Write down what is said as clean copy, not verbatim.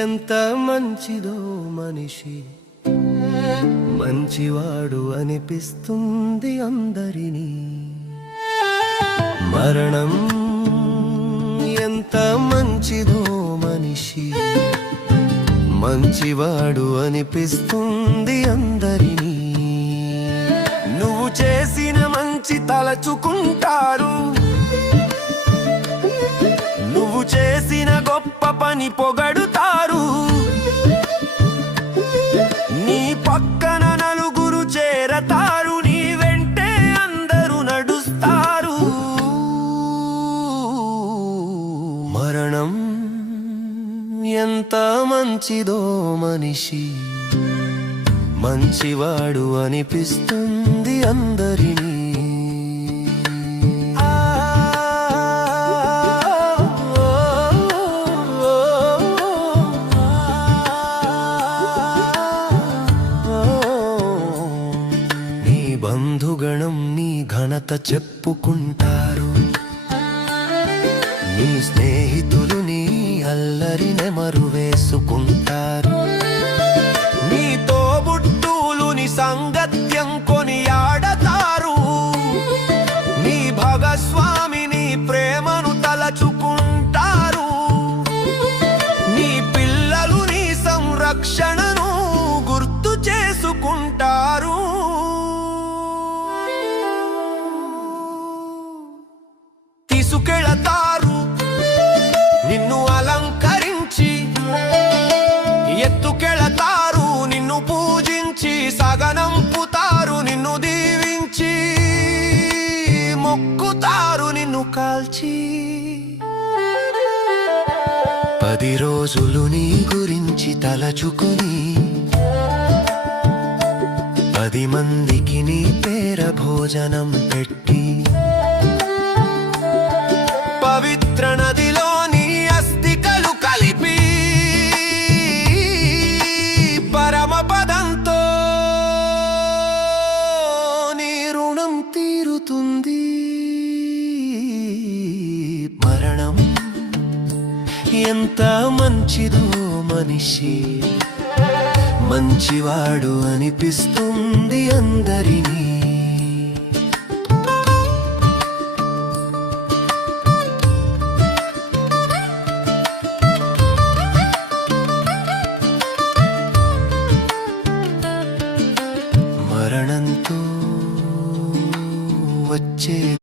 ఎంత మంచిదో మనిషి, మంచివాడు అనిపిస్తుంది అందరినీ. మరణం ఎంత మంచిదో మనిషి, మంచివాడు అనిపిస్తుంది అందరినీ. నువ్వు చేసిన మంచి తలచుకుంటారు, నువ్వు చేసిన గొప్ప పని పొగడుతారు. నీ పక్కన నలుగురు చేరతారు, నీ వెంటే అందరూ నడుస్తారు. మరణం ఎంత మంచిదో మనిషి, మంచివాడు అనిపిస్తుంది అందరినీ. నీ బంధుగణం నీ ఘనత చెప్పుకుంటారు, నీ స్నేహితులు నీ అల్లరి నెమరు వేసుకుంటారు. నీ తోబుట్టులు నీ సంగత్యం కొనియాడతారు, నీ భాగస్వామి నీ ప్రేమను తలచుకుంటారు. నీ పిల్లలు నీ సంరక్షణను గుర్తు చేసుకుంటారు. తీసుకెళతారు నిన్ను అలంకరించి, ఎత్తుకెళతారు నిన్ను పూజించి, సగనంపుతారు నిన్ను దీవించి, మొక్కుతారు నిన్ను కాల్చి. 10 రోజులు నీ గురించి తలచుకొని 10 మందికి నీ పేర భోజనం పెట్టి, పవిత్ర నదిలోని అస్థికలు కలిపి పరమపదంతో నీ రుణం తీరుతుంది. మరణం ఎంత మంచిదో మనిషి, మంచివాడు అనిపిస్తుంది అందరినీ.